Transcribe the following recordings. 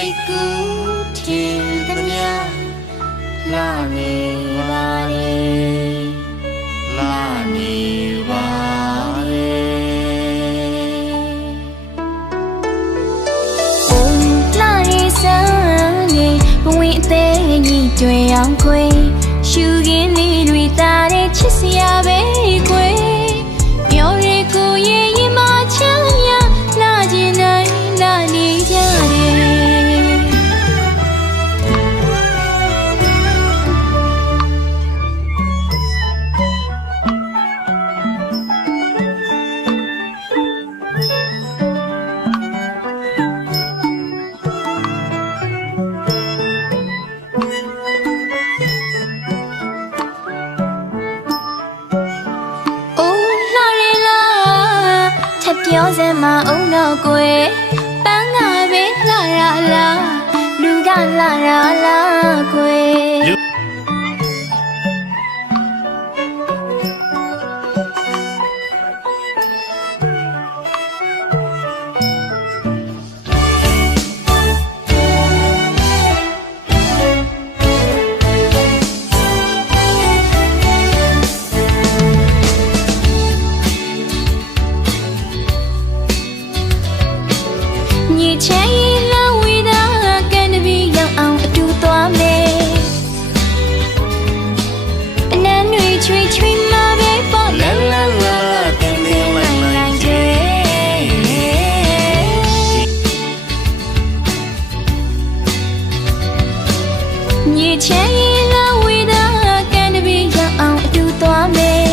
စိတ်ကူးထင်သမျှလာနေပါလေလာနေပါလေဘုံလာရေးစမ်းနေဘဝင်အသေးကြီးတွင်အောင်ခွေရှူခင်းလေးတွေတာတဲ့ချစ်စရာပဲခွေမျောရီကိုရဲ့ရင်မချမ်းမြလာခြင်းနိုင်လာနေကြတယ်ပြောစမ်းမအောင်တော့ကွယ်ပန်းကပဲလာရလားလူကလာရလားကွယ်ချဲလာဝီတာကန်တပီရောက်အောင်အတူသွားမယ်အနမ်းတွေချွေချွေမှာပဲပေါ့လာလာလာတင်းတင်းလိုက်လိုက်ကျဲညချဲလာဝီတာကန်တပီရောက်အောင်အတူသွားမယ်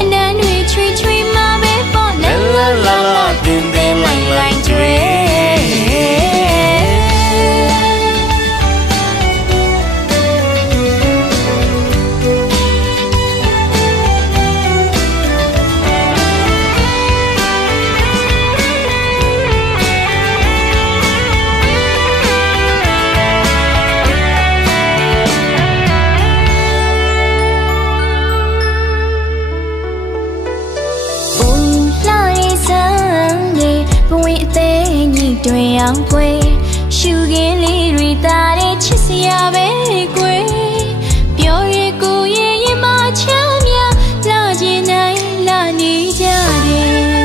အနမ်းတွေချွေချွေမှာပဲပေါ့လာလာလာတင်းတင်းလိုက်လိုက်ကျွေးတွင်အောင်ကွယ်ရှူခင်းလေးတွေတာတဲ့ချစ်စရာပဲကွယ်ပြောရကိုရဲ့ရင်မချမ်းမြလာခြင်းနိုင်လာနေကြတယ်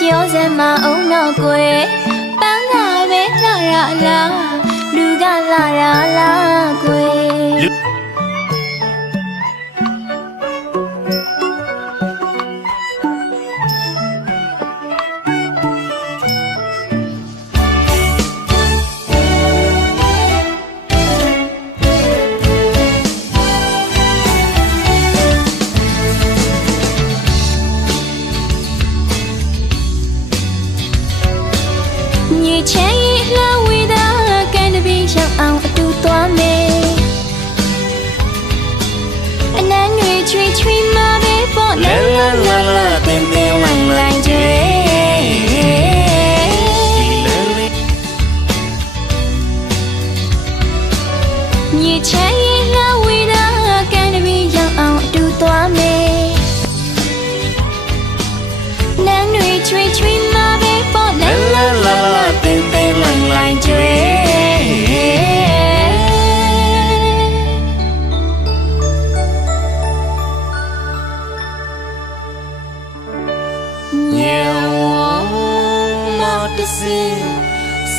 ပြောစမ်းမအောင်တော့ကွယ်ပန်းကပဲလာရလားလူကလာရလားကွယ်ချဲလာဝီတာကန်တပီရောက်အောင်အတူသွားမယ်အနမ်းတွေချွေချွေမှာပဲပေါ့လာလာလာလာတင်းတင်းလိုက်လိုက်ကျွေးညချဲလာဝီတာကန်တပီရောက်အောင်အတူသွားမယ်နမ်းတွေချွေချွေမှာပဲပေါ့လာလာလာတင်းတင်းလိုက်လိုက်ကျွေးညေမတစေ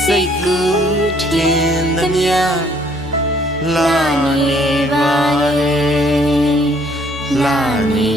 စိတ်ကူးထင်သမျှလာနေပါလေလာနေ